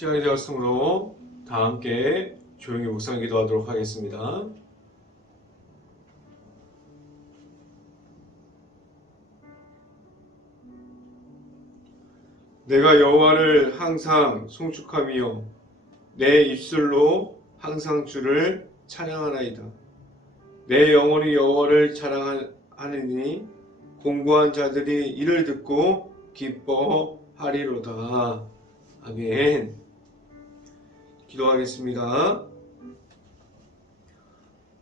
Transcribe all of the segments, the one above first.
시간이 되었으므로 다 함께 조용히 묵상 기도하도록 하겠습니다. 내가 여호와를 항상 송축하며 내 입술로 항상 주를 찬양하나이다. 내 영혼이 여호와를 자랑하느니 공고한 자들이 이를 듣고 기뻐하리로다. 아멘. 기도하겠습니다.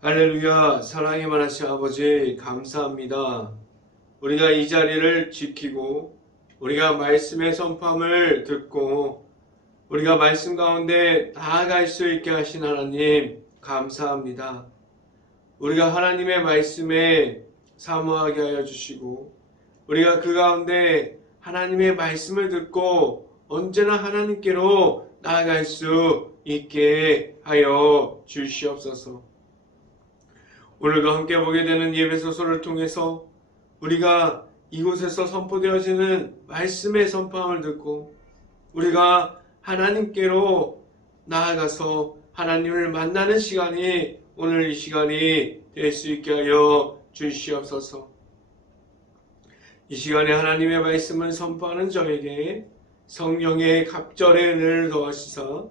할렐루야. 사랑이 많으신 아버지 감사합니다. 우리가 이 자리를 지키고 우리가 말씀의 선포함을 듣고 우리가 말씀 가운데 나아갈 수 있게 하신 하나님 감사합니다. 우리가 하나님의 말씀에 사모하게 하여 주시고 우리가 그 가운데 하나님의 말씀을 듣고 언제나 하나님께로 나아갈 수 있게 하여 주시옵소서. 오늘도 함께 보게 되는 예배소서를 통해서 우리가 이곳에서 선포되어지는 말씀의 선포함을 듣고 우리가 하나님께로 나아가서 하나님을 만나는 시간이 오늘 이 시간이 될 수 있게 하여 주시옵소서. 이 시간에 하나님의 말씀을 선포하는 저에게 성령의 갑절의 은혜를 더하시사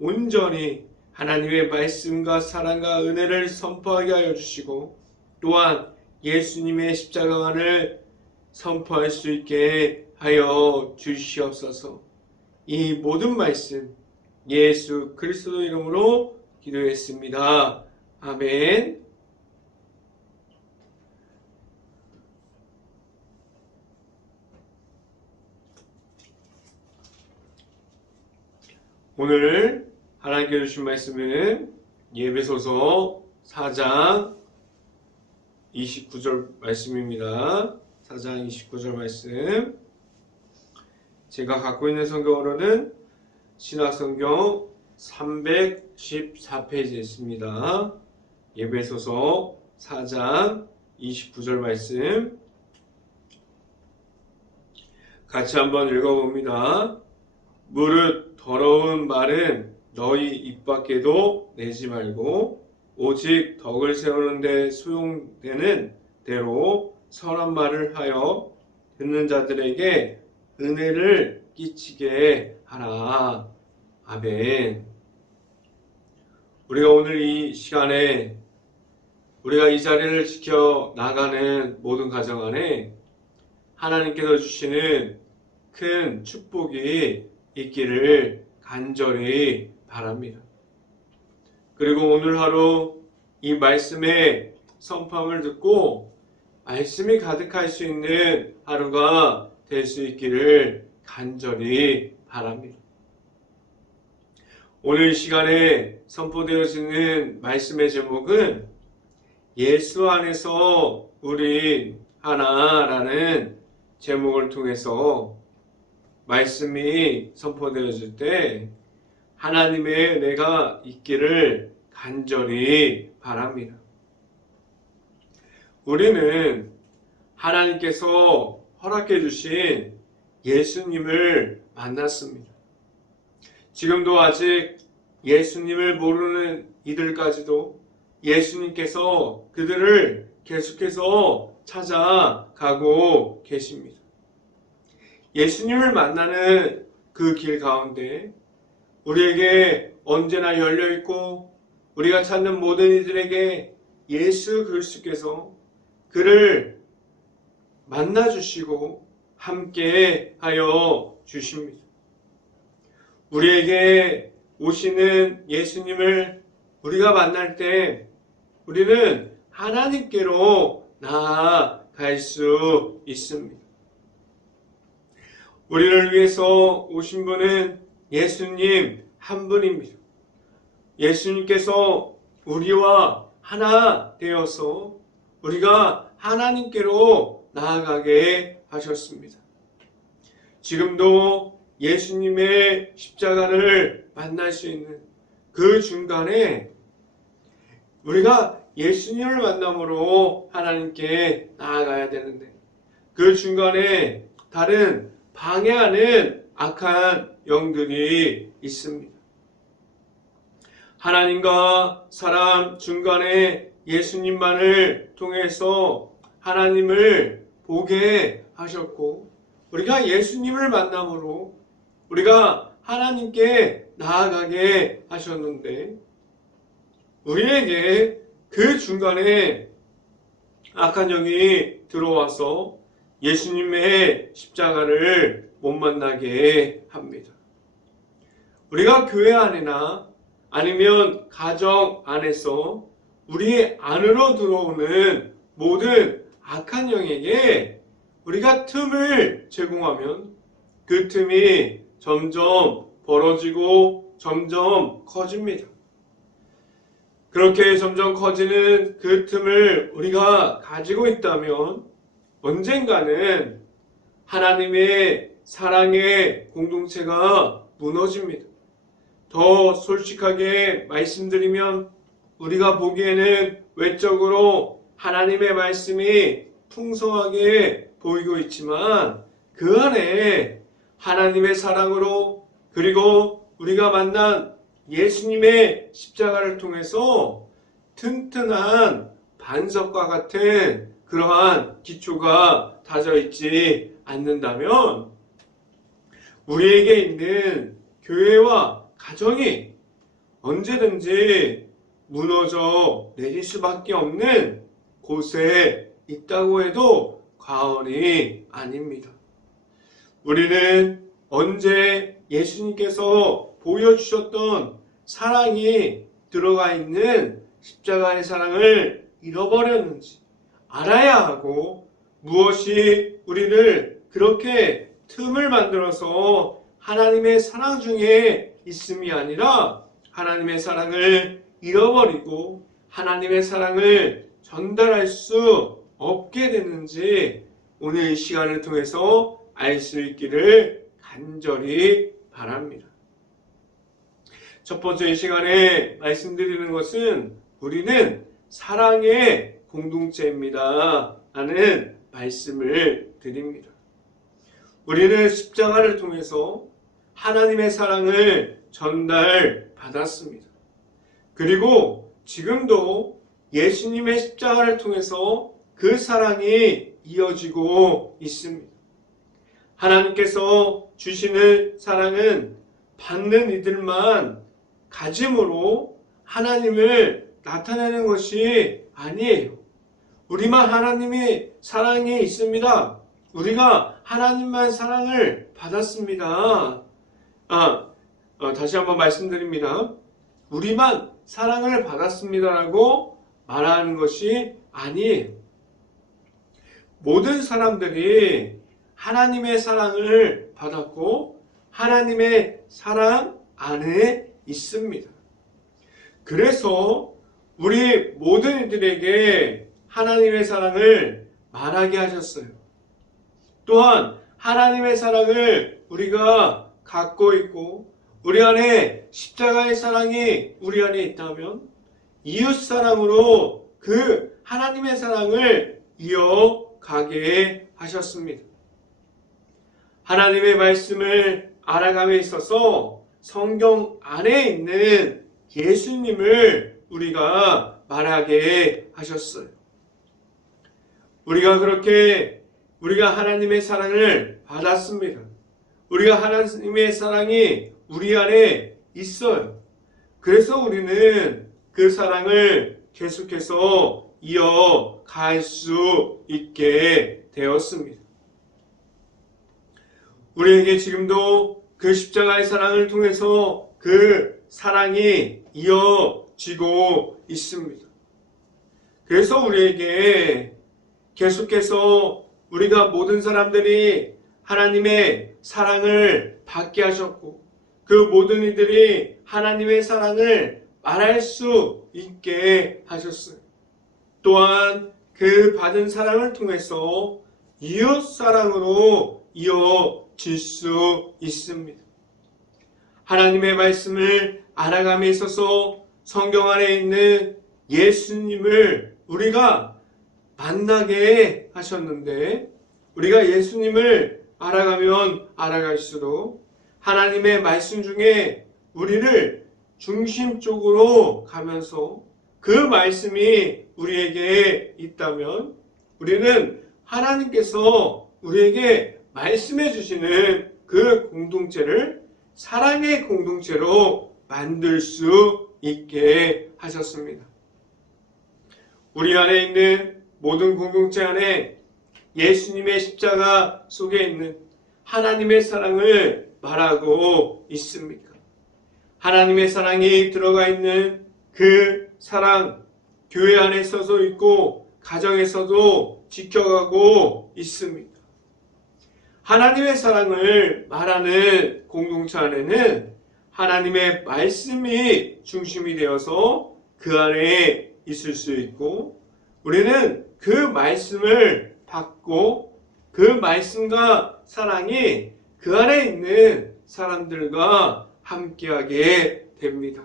온전히 하나님의 말씀과 사랑과 은혜를 선포하게 하여 주시고 또한 예수님의 십자가만을 선포할 수 있게 하여 주시옵소서. 이 모든 말씀 예수 그리스도 이름으로 기도했습니다. 아멘. 오늘 하나님께 주신 말씀은 예배소서 4장 29절 말씀입니다. 4장 29절 말씀. 제가 갖고 있는 성경으로는 신약성경 314페이지에 있습니다. 예배소서 4장 29절 말씀 같이 한번 읽어봅니다. 무릇 더러운 말은 너희 입 밖에도 내지 말고 오직 덕을 세우는 데 소용되는 대로 선한 말을 하여 듣는 자들에게 은혜를 끼치게 하라. 아멘. 우리가 오늘 이 시간에 우리가 이 자리를 지켜 나가는 모든 가정 안에 하나님께서 주시는 큰 축복이 있기를 간절히 바랍니다. 그리고 오늘 하루 이 말씀의 선포함을 듣고 말씀이 가득할 수 있는 하루가 될 수 있기를 간절히 바랍니다. 오늘 시간에 선포되어지는 말씀의 제목은 예수 안에서 우린 하나라는 제목을 통해서 말씀이 선포되어질 때 하나님의 은혜가 있기를 간절히 바랍니다. 우리는 하나님께서 허락해 주신 예수님을 만났습니다. 지금도 아직 예수님을 모르는 이들까지도 예수님께서 그들을 계속해서 찾아가고 계십니다. 예수님을 만나는 그 길 가운데 우리에게 언제나 열려있고 우리가 찾는 모든 이들에게 예수 그리스도께서 그를 만나주시고 함께 하여 주십니다. 우리에게 오시는 예수님을 우리가 만날 때 우리는 하나님께로 나아갈 수 있습니다. 우리를 위해서 오신 분은 예수님 한 분입니다. 예수님께서 우리와 하나 되어서 우리가 하나님께로 나아가게 하셨습니다. 지금도 예수님의 십자가를 만날 수 있는 그 중간에 우리가 예수님을 만남으로 하나님께 나아가야 되는데 그 중간에 다른 방해하는 악한 영들이 있습니다. 하나님과 사람 중간에 예수님만을 통해서 하나님을 보게 하셨고, 우리가 예수님을 만남으로 우리가 하나님께 나아가게 하셨는데, 우리에게 그 중간에 악한 영이 들어와서 예수님의 십자가를 못 만나게 합니다. 우리가 교회 안이나 아니면 가정 안에서 우리 안으로 들어오는 모든 악한 영에게 우리가 틈을 제공하면 그 틈이 점점 벌어지고 점점 커집니다. 그렇게 점점 커지는 그 틈을 우리가 가지고 있다면 언젠가는 하나님의 사랑의 공동체가 무너집니다. 더 솔직하게 말씀드리면 우리가 보기에는 외적으로 하나님의 말씀이 풍성하게 보이고 있지만 그 안에 하나님의 사랑으로, 그리고 우리가 만난 예수님의 십자가를 통해서 튼튼한 반석과 같은 그러한 기초가 다져 있지 않는다면 우리에게 있는 교회와 가정이 언제든지 무너져 내릴 수밖에 없는 곳에 있다고 해도 과언이 아닙니다. 우리는 언제 예수님께서 보여주셨던 사랑이 들어가 있는 십자가의 사랑을 잃어버렸는지 알아야 하고, 무엇이 우리를 그렇게 틈을 만들어서 하나님의 사랑 중에 있음이 아니라 하나님의 사랑을 잃어버리고 하나님의 사랑을 전달할 수 없게 됐는지 오늘 이 시간을 통해서 알 수 있기를 간절히 바랍니다. 첫 번째 이 시간에 말씀드리는 것은 우리는 사랑의 공동체입니다 라는 말씀을 드립니다. 우리는 십자가를 통해서 하나님의 사랑을 전달받았습니다. 그리고 지금도 예수님의 십자가를 통해서 그 사랑이 이어지고 있습니다. 하나님께서 주시는 사랑은 받는 이들만 가짐으로 하나님을 나타내는 것이 아니에요. 우리만 하나님의 사랑이 있습니다. 우리가 하나님만 사랑을 받았습니다. 다시 한번 말씀드립니다. 우리만 사랑을 받았습니다라고 말하는 것이 아니에요. 모든 사람들이 하나님의 사랑을 받았고 하나님의 사랑 안에 있습니다. 그래서 우리 모든 이들에게 하나님의 사랑을 말하게 하셨어요. 또한 하나님의 사랑을 우리가 갖고 있고 우리 안에 십자가의 사랑이 우리 안에 있다면 이웃 사랑으로 그 하나님의 사랑을 이어가게 하셨습니다. 하나님의 말씀을 알아감에 있어서 성경 안에 있는 예수님을 우리가 말하게 하셨어요. 우리가 하나님의 사랑을 받았습니다. 우리가 하나님의 사랑이 우리 안에 있어요. 그래서 우리는 그 사랑을 계속해서 이어갈 수 있게 되었습니다. 우리에게 지금도 그 십자가의 사랑을 통해서 그 사랑이 이어지고 있습니다. 그래서 우리에게 계속해서 우리가 모든 사람들이 하나님의 사랑을 받게 하셨고 그 모든 이들이 하나님의 사랑을 말할 수 있게 하셨어요. 또한 그 받은 사랑을 통해서 이웃 사랑으로 이어질 수 있습니다. 하나님의 말씀을 알아감에 있어서 성경 안에 있는 예수님을 우리가 만나게 하셨는데 우리가 예수님을 알아가면 알아갈수록 하나님의 말씀 중에 우리를 중심적으로 가면서 그 말씀이 우리에게 있다면 우리는 하나님께서 우리에게 말씀해 주시는 그 공동체를 사랑의 공동체로 만들 수 있게 하셨습니다. 우리 안에 있는 모든 공동체 안에 예수님의 십자가 속에 있는 하나님의 사랑을 말하고 있습니까? 하나님의 사랑이 들어가 있는 그 사랑, 교회 안에서도 있고 가정에서도 지켜가고 있습니까? 하나님의 사랑을 말하는 공동체 안에는 하나님의 말씀이 중심이 되어서 그 안에 있을 수 있고 우리는 그 말씀을 받고 그 말씀과 사랑이 그 안에 있는 사람들과 함께하게 됩니다.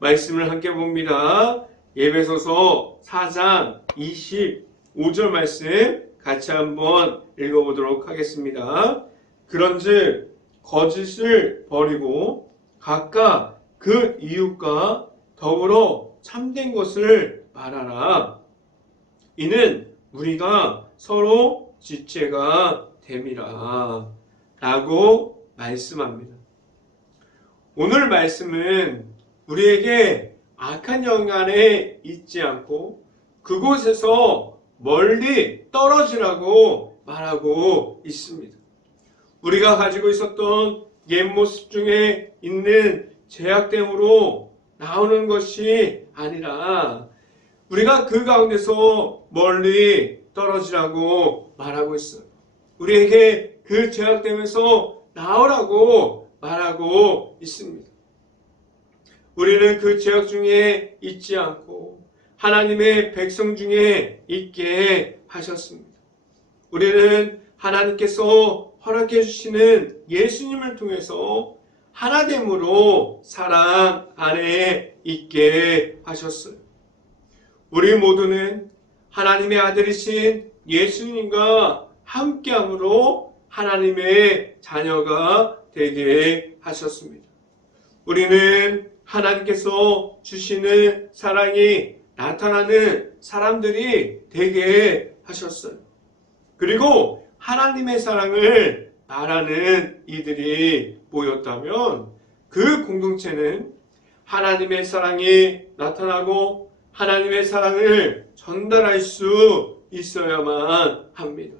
말씀을 함께 봅니다. 에베소서 4장 25절 말씀 같이 한번 읽어보도록 하겠습니다. 그런즉 거짓을 버리고 각각 그 이웃과 더불어 참된 것을 말하라. 이는 우리가 서로 지체가 됨이라 라고 말씀합니다. 오늘 말씀은 우리에게 악한 영향 안에 있지 않고 그곳에서 멀리 떨어지라고 말하고 있습니다. 우리가 가지고 있었던 옛 모습 중에 있는 죄악됨으로 나오는 것이 아니라 우리가 그 가운데서 멀리 떨어지라고 말하고 있어요. 우리에게 그 죄악됨에서 나오라고 말하고 있습니다. 우리는 그 죄악 중에 있지 않고 하나님의 백성 중에 있게 하셨습니다. 우리는 하나님께서 허락해 주시는 예수님을 통해서 하나됨으로 사랑 안에 있게 하셨어요. 우리 모두는 하나님의 아들이신 예수님과 함께함으로 하나님의 자녀가 되게 하셨습니다. 우리는 하나님께서 주시는 사랑이 나타나는 사람들이 되게 하셨어요. 그리고 하나님의 사랑을 말하는 이들이 모였다면 그 공동체는 하나님의 사랑이 나타나고 하나님의 사랑을 전달할 수 있어야만 합니다.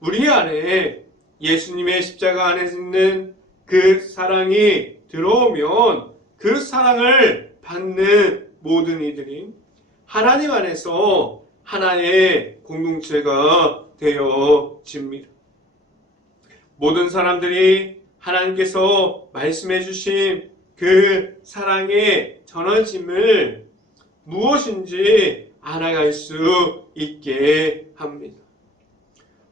우리 안에 예수님의 십자가 안에 있는 그 사랑이 들어오면 그 사랑을 받는 모든 이들이 하나님 안에서 하나의 공동체가 되어집니다. 모든 사람들이 하나님께서 말씀해 주신 그 사랑의 전원심을 무엇인지 알아갈 수 있게 합니다.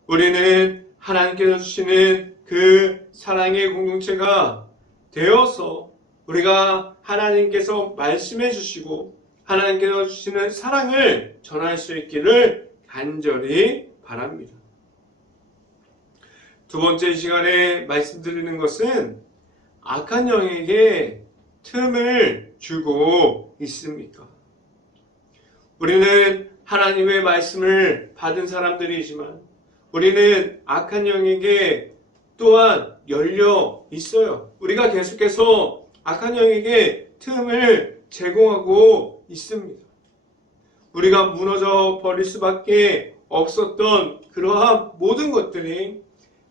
우리는 하나님께서 주시는 그 사랑의 공동체가 되어서 우리가 하나님께서 말씀해 주시고 하나님께서 주시는 사랑을 전할 수 있기를 간절히 바랍니다. 두 번째 시간에 말씀드리는 것은 악한 영에게 틈을 주고 있습니까? 우리는 하나님의 말씀을 받은 사람들이지만 우리는 악한 영에게 또한 열려 있어요. 우리가 계속해서 악한 영에게 틈을 제공하고 있습니다. 우리가 무너져 버릴 수밖에 없었던 그러한 모든 것들이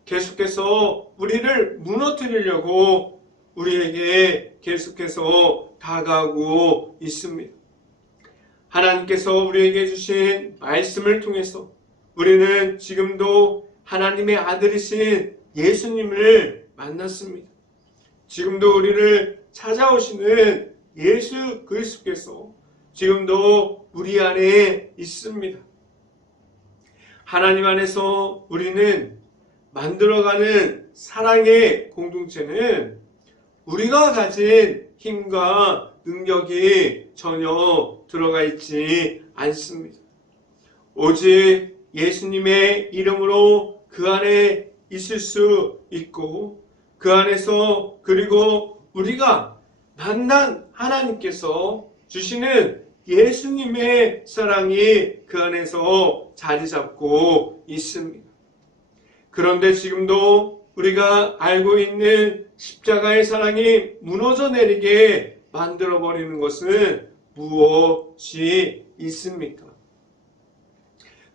계속해서 우리를 무너뜨리려고 우리에게 계속해서 다가오고 있습니다. 하나님께서 우리에게 주신 말씀을 통해서 우리는 지금도 하나님의 아들이신 예수님을 만났습니다. 지금도 우리를 찾아오시는 예수 그리스도께서 지금도 우리 안에 있습니다. 하나님 안에서 우리는 만들어가는 사랑의 공동체는 우리가 가진 힘과 능력이 전혀 들어가 있지 않습니다. 오직 예수님의 이름으로 그 안에 있을 수 있고 그 안에서 그리고 우리가 만난 하나님께서 주시는 예수님의 사랑이 그 안에서 자리 잡고 있습니다. 그런데 지금도 우리가 알고 있는 십자가의 사랑이 무너져 내리게 만들어버리는 것은 무엇이 있습니까?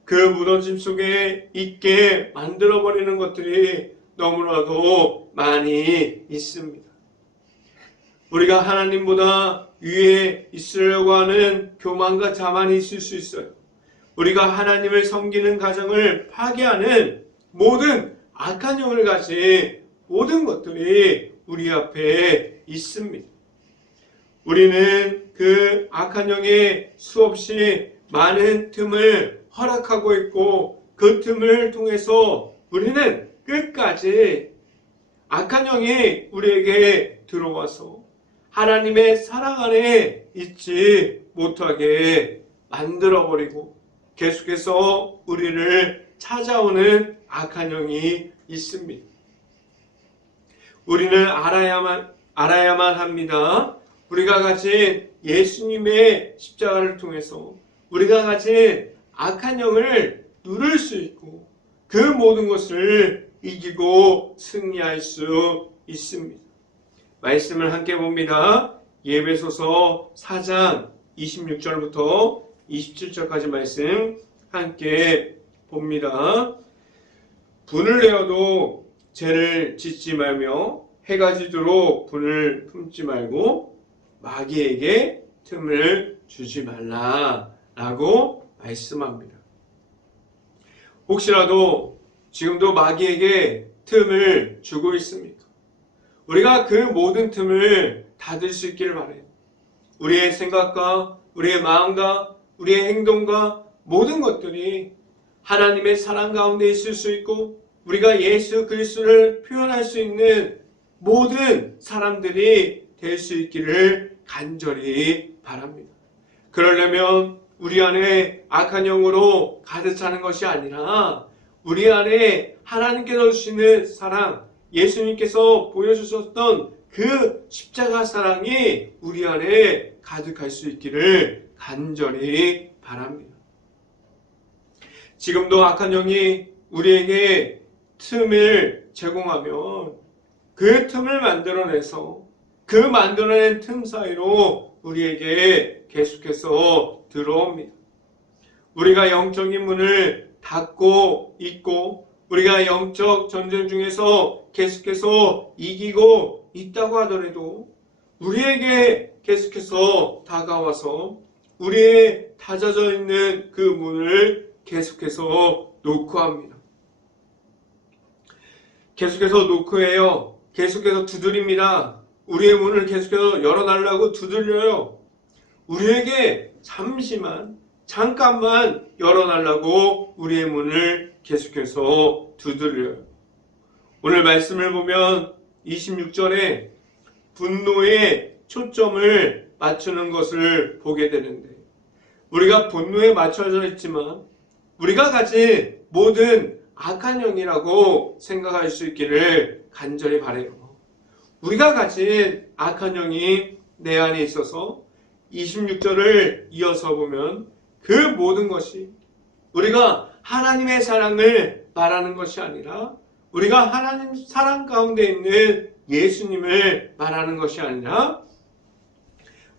그 무너짐 속에 있게 만들어버리는 것들이 너무나도 많이 있습니다. 우리가 하나님보다 위에 있으려고 하는 교만과 자만이 있을 수 있어요. 우리가 하나님을 섬기는 가정을 파괴하는 모든 악한 영을 가진 모든 것들이 우리 앞에 있습니다. 우리는 그 악한 영에 수없이 많은 틈을 허락하고 있고 그 틈을 통해서 우리는 끝까지 악한 영이 우리에게 들어와서 하나님의 사랑 안에 있지 못하게 만들어버리고 계속해서 우리를 찾아오는 악한 영이 있습니다. 우리는 알아야만 합니다. 우리가 가진 예수님의 십자가를 통해서 우리가 가진 악한 영을 누를 수 있고 그 모든 것을 이기고 승리할 수 있습니다. 말씀을 함께 봅니다. 에베소서 4장 26절부터 27절까지 말씀 함께 봅니다. 분을 내어도 죄를 짓지 말며 해가 지도록 분을 품지 말고 마귀에게 틈을 주지 말라라고 말씀합니다. 혹시라도 지금도 마귀에게 틈을 주고 있습니까? 우리가 그 모든 틈을 닫을 수 있기를 바라요. 우리의 생각과 우리의 마음과 우리의 행동과 모든 것들이 하나님의 사랑 가운데 있을 수 있고 우리가 예수 그리스도를 표현할 수 있는 모든 사람들이 될 수 있기를 간절히 바랍니다. 그러려면 우리 안에 악한 영으로 가득 차는 것이 아니라 우리 안에 하나님께서 주시는 사랑, 예수님께서 보여주셨던 그 십자가 사랑이 우리 안에 가득할 수 있기를 간절히 바랍니다. 지금도 악한 영이 우리에게 틈을 제공하면 그 틈을 만들어내서 그 만들어낸 틈 사이로 우리에게 계속해서 들어옵니다. 우리가 영적인 문을 닫고 있고 우리가 영적 전쟁 중에서 계속해서 이기고 있다고 하더라도 우리에게 계속해서 다가와서 우리의 닫아져 있는 그 문을 계속해서 노크합니다. 계속해서 노크해요. 계속해서 두드립니다. 우리의 문을 계속해서 열어달라고 두들려요. 우리에게 잠깐만 열어달라고 우리의 문을 계속해서 두드려요. 오늘 말씀을 보면 26절에 분노에 초점을 맞추는 것을 보게 되는데 우리가 분노에 맞춰져 있지만 우리가 가진 모든 악한 영이라고 생각할 수 있기를 간절히 바라요. 우리가 가진 악한 영이 내 안에 있어서 26절을 이어서 보면 그 모든 것이 우리가 하나님의 사랑을 말하는 것이 아니라 우리가 하나님 사랑 가운데 있는 예수님을 말하는 것이 아니라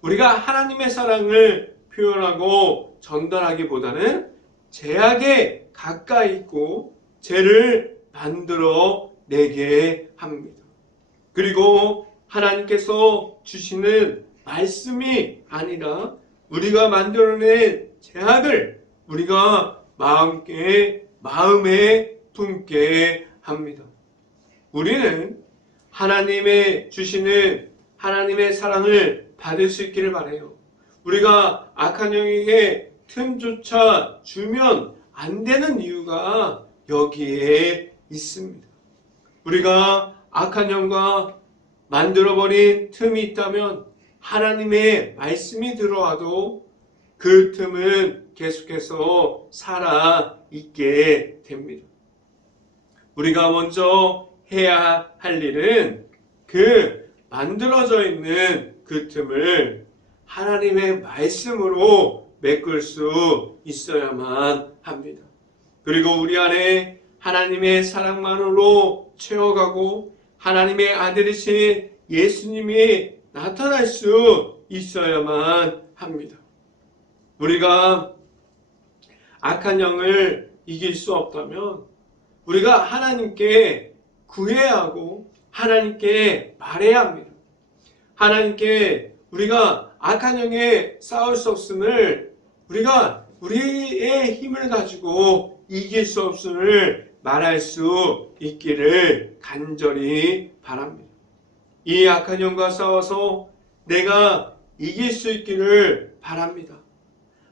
우리가 하나님의 사랑을 표현하고 전달하기보다는 죄악에 가까이 있고 죄를 만들어 내게 합니다. 그리고 하나님께서 주시는 말씀이 아니라 우리가 만들어낸 죄악을 우리가 마음에 품게 합니다. 우리는 하나님의 주시는 하나님의 사랑을 받을 수 있기를 바라요. 우리가 악한 영에게 틈조차 주면 안 되는 이유가 여기에 있습니다. 우리가 악한 영과 만들어버린 틈이 있다면 하나님의 말씀이 들어와도 그 틈은 계속해서 살아있게 됩니다. 우리가 먼저 해야 할 일은 그 만들어져 있는 그 틈을 하나님의 말씀으로 메꿀 수 있어야만 합니다. 그리고 우리 안에 하나님의 사랑만으로 채워가고 하나님의 아들이신 예수님이 나타날 수 있어야만 합니다. 우리가 악한 영을 이길 수 없다면 우리가 하나님께 구해야 하고 하나님께 말해야 합니다. 하나님께 우리가 악한 영에 싸울 수 없음을 우리가 우리의 힘을 가지고 이길 수 없음을 말할 수 있기를 간절히 바랍니다. 이 악한 영과 싸워서 내가 이길 수 있기를 바랍니다.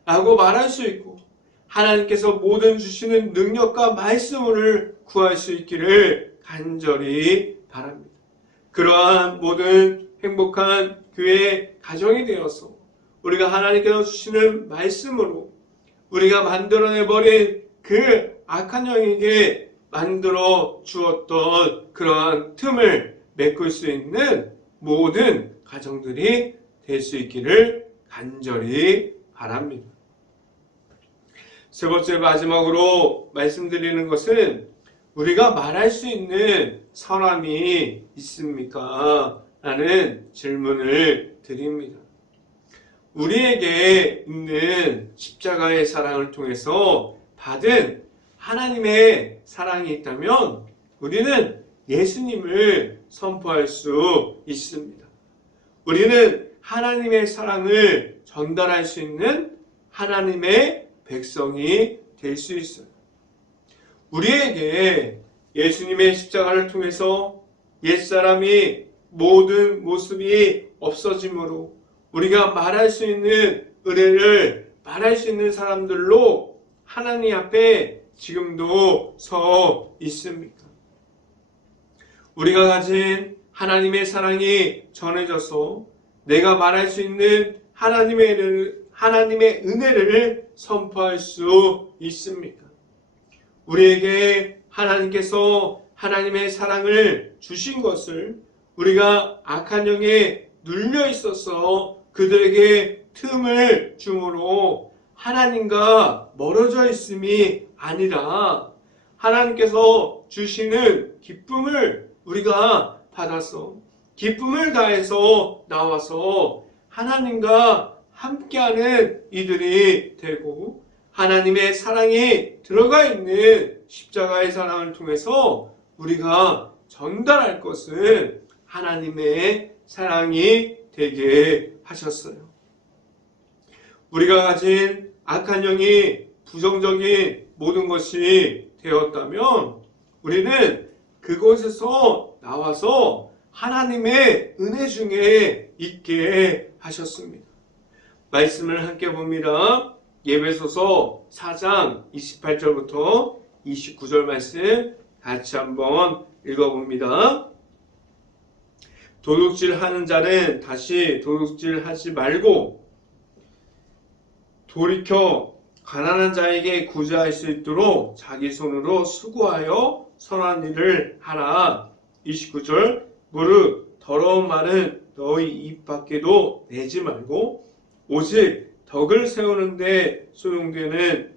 라고 말할 수 있고 하나님께서 모든 주시는 능력과 말씀을 구할 수 있기를 간절히 바랍니다. 그러한 모든 행복한 교회 가정이 되어서 우리가 하나님께서 주시는 말씀으로 우리가 만들어내버린 그 악한 영에게 만들어 주었던 그러한 틈을 메꿀 수 있는 모든 가정들이 될 수 있기를 간절히 바랍니다. 세 번째 마지막으로 말씀드리는 것은 우리가 말할 수 있는 선함이 있습니까? 라는 질문을 드립니다. 우리에게 있는 십자가의 사랑을 통해서 받은 하나님의 사랑이 있다면 우리는 예수님을 선포할 수 있습니다. 우리는 하나님의 사랑을 전달할 수 있는 하나님의 백성이 될 수 있어요. 우리에게 예수님의 십자가를 통해서 옛사람이 모든 모습이 없어짐으로 우리가 말할 수 있는 은혜를 말할 수 있는 사람들로 하나님 앞에 지금도 서 있습니까? 우리가 가진 하나님의 사랑이 전해져서 내가 말할 수 있는 하나님의 은혜를 선포할 수 있습니까? 우리에게 하나님께서 하나님의 사랑을 주신 것을 우리가 악한 영에 눌려 있어서 그들에게 틈을 주므로 하나님과 멀어져 있음이 아니라 하나님께서 주시는 기쁨을 우리가 받아서 기쁨을 다해서 나와서 하나님과 함께하는 이들이 되고 하나님의 사랑이 들어가 있는 십자가의 사랑을 통해서 우리가 전달할 것은 하나님의 사랑이 되게 하셨어요. 우리가 가진 악한 영이 부정적인 모든 것이 되었다면 우리는 그곳에서 나와서 하나님의 은혜 중에 있게 하셨습니다. 말씀을 함께 봅니다. 에베소서 4장 28절부터 29절 말씀 같이 한번 읽어봅니다. 도둑질하는 자는 다시 도둑질하지 말고 돌이켜 가난한 자에게 구제할 수 있도록 자기 손으로 수고하여 선한 일을 하라. 29절 무릇 더러운 말은 너희 입 밖에도 내지 말고 오직 덕을 세우는데 소용되는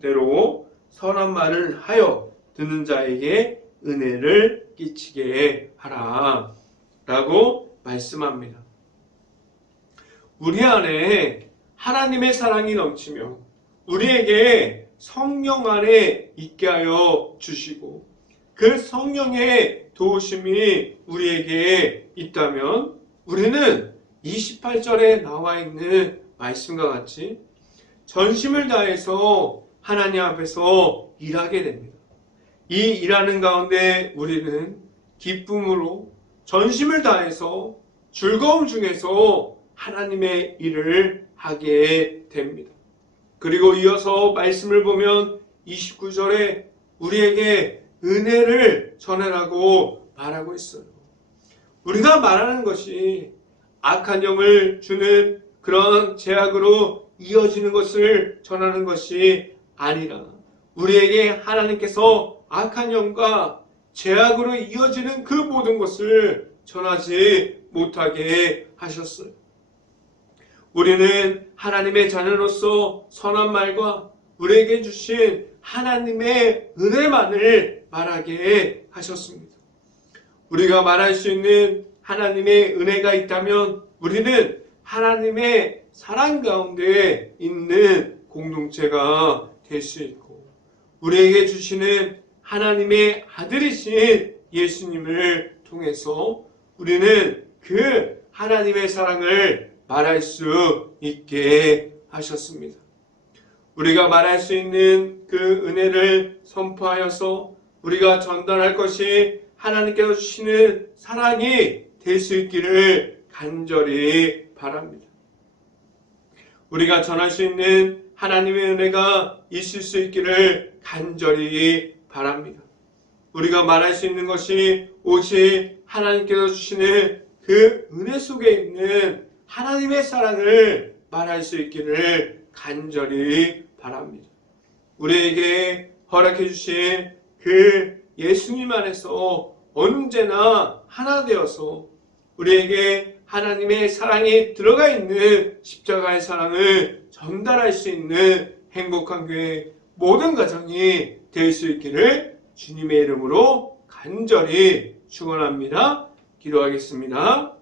대로 선한 말을 하여 듣는 자에게 은혜를 끼치게 하라 라고 말씀합니다. 우리 안에 하나님의 사랑이 넘치며 우리에게 성령 안에 있게 하여 주시고 그 성령의 도우심이 우리에게 있다면 우리는 28절에 나와 있는 말씀과 같이 전심을 다해서 하나님 앞에서 일하게 됩니다. 이 일하는 가운데 우리는 기쁨으로 전심을 다해서 즐거움 중에서 하나님의 일을 하게 됩니다. 그리고 이어서 말씀을 보면 29절에 우리에게 은혜를 전하라고 말하고 있어요. 우리가 말하는 것이 악한 영을 주는 그런 제약으로 이어지는 것을 전하는 것이 아니라 우리에게 하나님께서 악한 영과 죄악으로 이어지는 그 모든 것을 전하지 못하게 하셨어요. 우리는 하나님의 자녀로서 선한 말과 우리에게 주신 하나님의 은혜만을 말하게 하셨습니다. 우리가 말할 수 있는 하나님의 은혜가 있다면 우리는 하나님의 사랑 가운데 있는 공동체가 될 수 있고, 우리에게 주시는 하나님의 아들이신 예수님을 통해서 우리는 그 하나님의 사랑을 말할 수 있게 하셨습니다. 우리가 말할 수 있는 그 은혜를 선포하여서 우리가 전달할 것이 하나님께서 주시는 사랑이 될 수 있기를 간절히 바랍니다. 우리가 전할 수 있는 하나님의 은혜가 있을 수 있기를 간절히 바랍니다. 우리가 말할 수 있는 것이 오직 하나님께서 주시는 그 은혜 속에 있는 하나님의 사랑을 말할 수 있기를 간절히 바랍니다. 우리에게 허락해 주신 그 예수님 안에서 언제나 하나 되어서 우리에게 하나님의 사랑이 들어가 있는 십자가의 사랑을 전달할 수 있는 행복한 교회 모든 가정이 될 수 있기를 주님의 이름으로 간절히 축원합니다. 기도하겠습니다.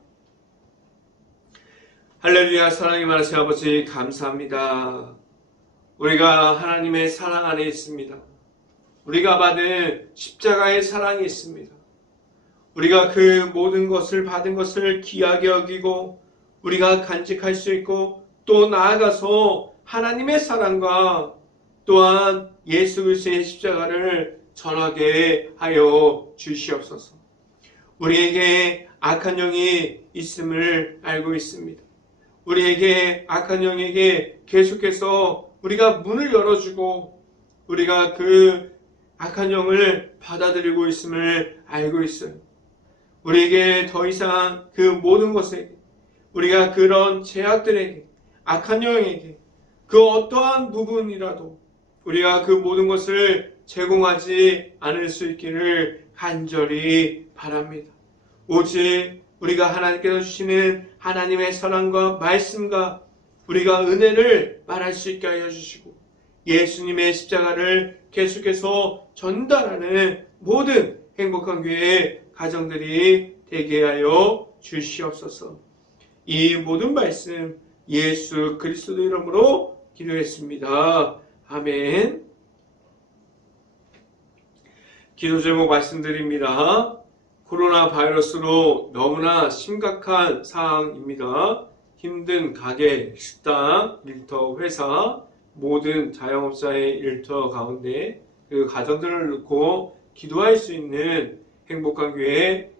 할렐루야. 사랑이 많으신 아버지 감사합니다. 우리가 하나님의 사랑 안에 있습니다. 우리가 받은 십자가의 사랑이 있습니다. 우리가 그 모든 것을 받은 것을 귀하게 여기고 우리가 간직할 수 있고, 또 나아가서 하나님의 사랑과 또한 예수 그리스도의 십자가를 전하게 하여 주시옵소서. 우리에게 악한 영이 있음을 알고 있습니다. 우리에게 악한 영에게 계속해서 우리가 문을 열어주고 우리가 그 악한 영을 받아들이고 있음을 알고 있어요. 우리에게 더 이상 그 모든 것에게, 우리가 그런 죄악들에게, 악한 영에게 그 어떠한 부분이라도 우리가 그 모든 것을 제공하지 않을 수 있기를 간절히 바랍니다. 오직 우리가 하나님께서 주시는 하나님의 사랑과 말씀과 우리가 은혜를 말할 수 있게 하여 주시고, 예수님의 십자가를 계속해서 전달하는 모든 행복한 교회의 가정들이 되게 하여 주시옵소서. 이 모든 말씀 예수 그리스도 이름으로 기도했습니다. 아멘. 기도 제목 말씀드립니다. 코로나 바이러스로 너무나 심각한 상황입니다. 힘든 가게, 식당, 일터, 회사, 모든 자영업자의 일터 가운데 그 가정들을 놓고 기도할 수 있는 행복한 교회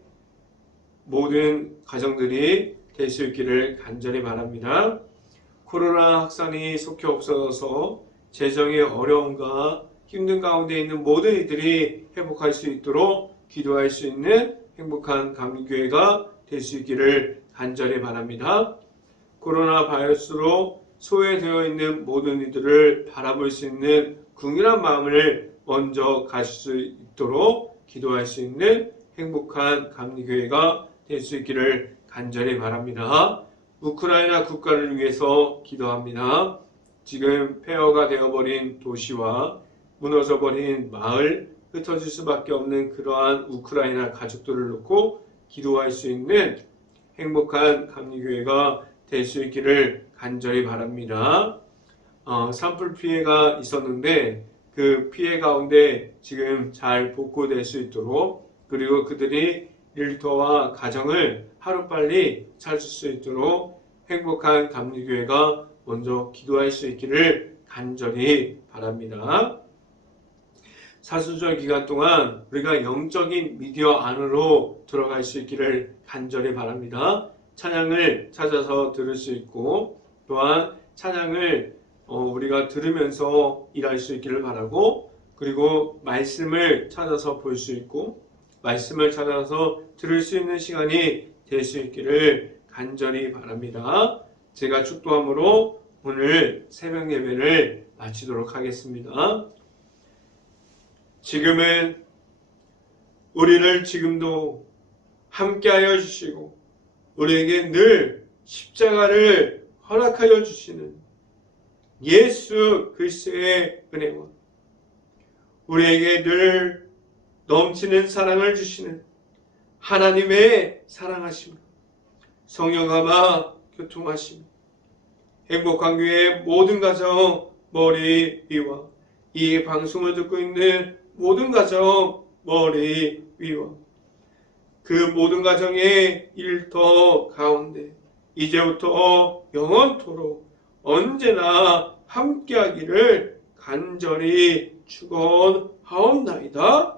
모든 가정들이 될 수 있기를 간절히 바랍니다. 코로나 확산이 속히 없어져서 재정의 어려움과 힘든 가운데 있는 모든 이들이 회복할 수 있도록 기도할 수 있는 행복한 감리교회가 될 수 있기를 간절히 바랍니다. 코로나 바이러스로 소외되어 있는 모든 이들을 바라볼 수 있는 긍휼한 마음을 먼저 가질 수 있도록 기도할 수 있는 행복한 감리교회가 될 수 있기를 간절히 바랍니다. 우크라이나 국가를 위해서 기도합니다. 지금 폐허가 되어버린 도시와 무너져버린 마을, 흩어질 수밖에 없는 그러한 우크라이나 가족들을 놓고 기도할 수 있는 행복한 감리교회가 될 수 있기를 간절히 바랍니다. 산불 피해가 있었는데 그 피해 가운데 지금 잘 복구될 수 있도록, 그리고 그들이 일터와 가정을 하루빨리 찾을 수 있도록 행복한 감리교회가 먼저 기도할 수 있기를 간절히 바랍니다. 사수절 기간 동안 우리가 영적인 미디어 안으로 들어갈 수 있기를 간절히 바랍니다. 찬양을 찾아서 들을 수 있고, 또한 찬양을 우리가 들으면서 일할 수 있기를 바라고, 그리고 말씀을 찾아서 볼 수 있고 말씀을 찾아서 들을 수 있는 시간이 될 수 있기를 간절히 바랍니다. 제가 축도함으로 오늘 새벽 예배를 마치도록 하겠습니다. 지금은 우리를 지금도 함께하여 주시고 우리에게 늘 십자가를 허락하여 주시는 예수 그리스도의 은혜와 우리에게 늘 넘치는 사랑을 주시는 하나님의 사랑하심, 성령아마 교통하심, 행복한 교회의 모든 가정 머리 위와 이 방송을 듣고 있는 모든 가정 머리 위와 그 모든 가정의 일터 가운데 이제부터 영원토록 언제나 함께하기를 간절히 축원하옵나이다.